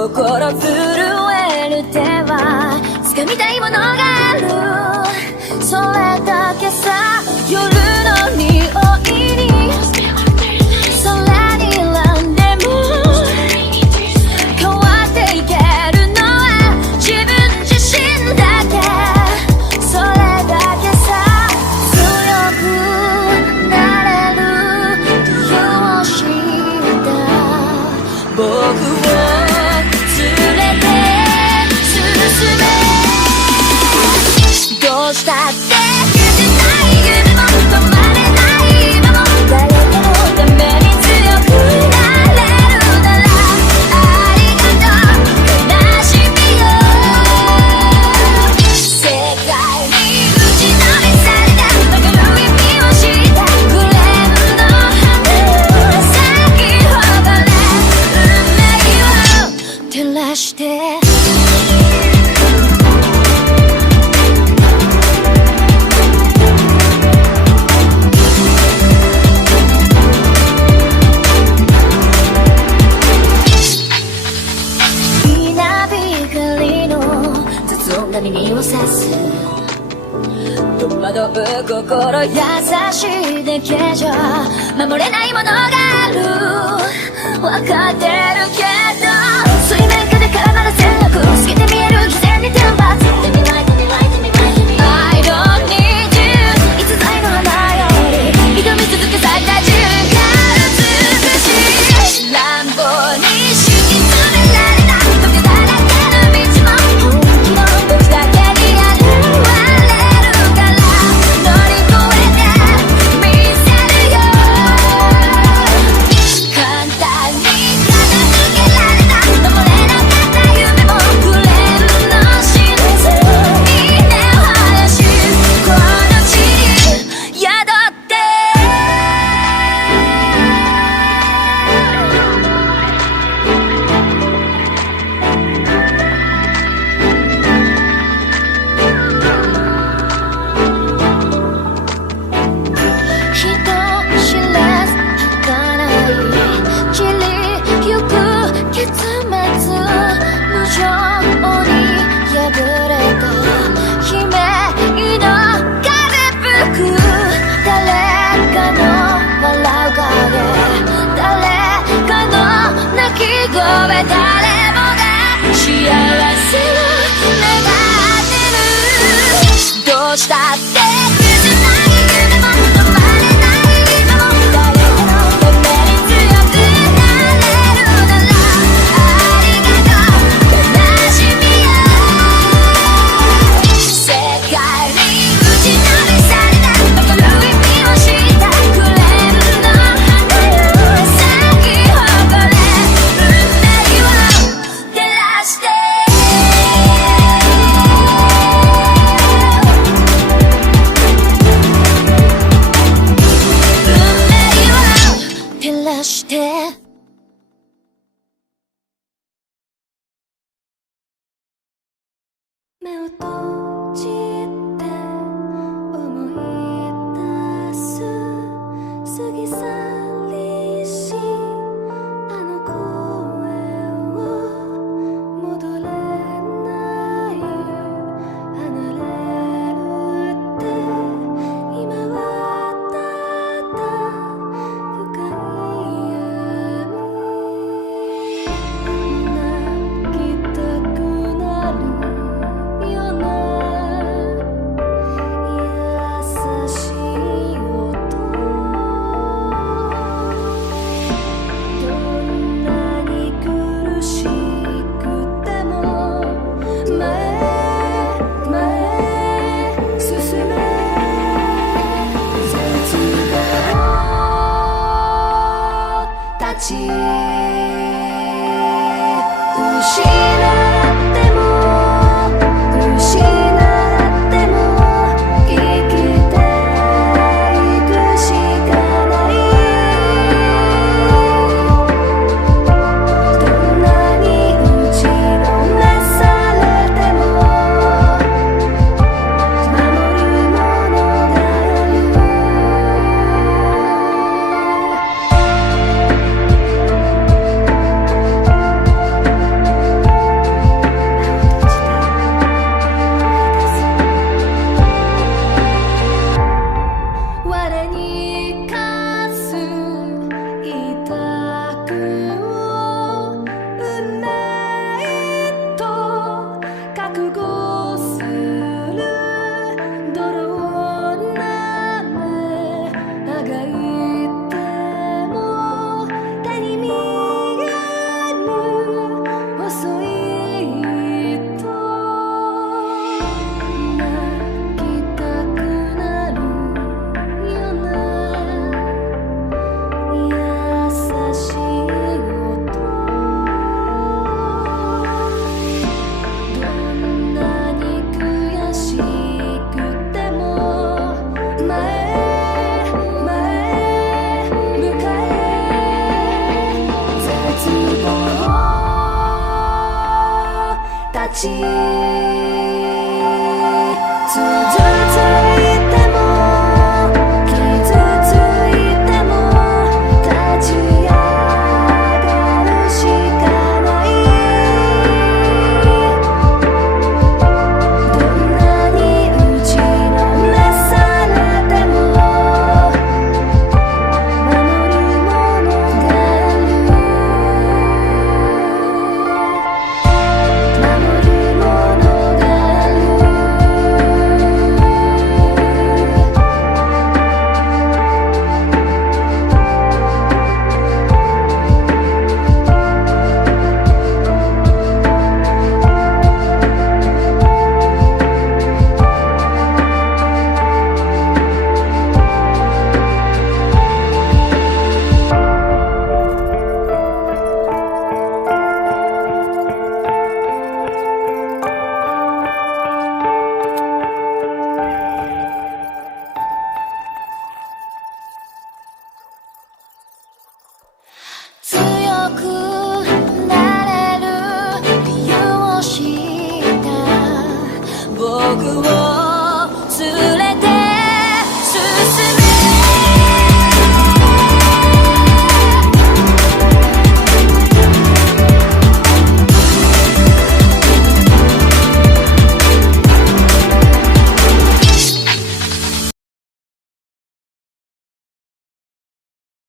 心震える手は掴みたいものがある。それだけさ。夜の匂いに空に選んでも変わっていけるのは自分自身だけ。それだけさ。強くなれる理由を知った僕を連れて進め。どうしたって消せない夢も止まれない今も誰かのために強くなれるならありがとう悲しみよ。世界に打ちのめされた曲がる意味を知ったグレーの花よ咲き誇れ運命を照らして。耳を刺す戸惑う心優しいだけじゃ守れないものがある。分かってるけど水面下で絡まる戦略透けて見える偽善に天罰 I don't need you 逸材の花より挑み続け咲いた自分が美しい乱暴に敷き詰められた時だらけの道も本気の僕だけに現れるから乗り越えてみせるよ。簡単に片付けられた登れなかった夢もくれるの真実に根を張らしこの地に宿って人知れず儚い散りゆく結末無情に破れた悲鳴の風吹く誰かの笑う影誰かの泣き声誰もが幸せを願ってる。どうしたって消せない夢も止まれない今も誰かのために強くなれるならありがとう悲しみよ。世界に打ちのめされた残る意味を知ったグレーの花よ咲き誇れ運命を照らして。運命を照らして。目を閉じて思い出す過ぎ去りしあの声を戻れない離れるって今はただ深い闇泣きたくなるような 두둔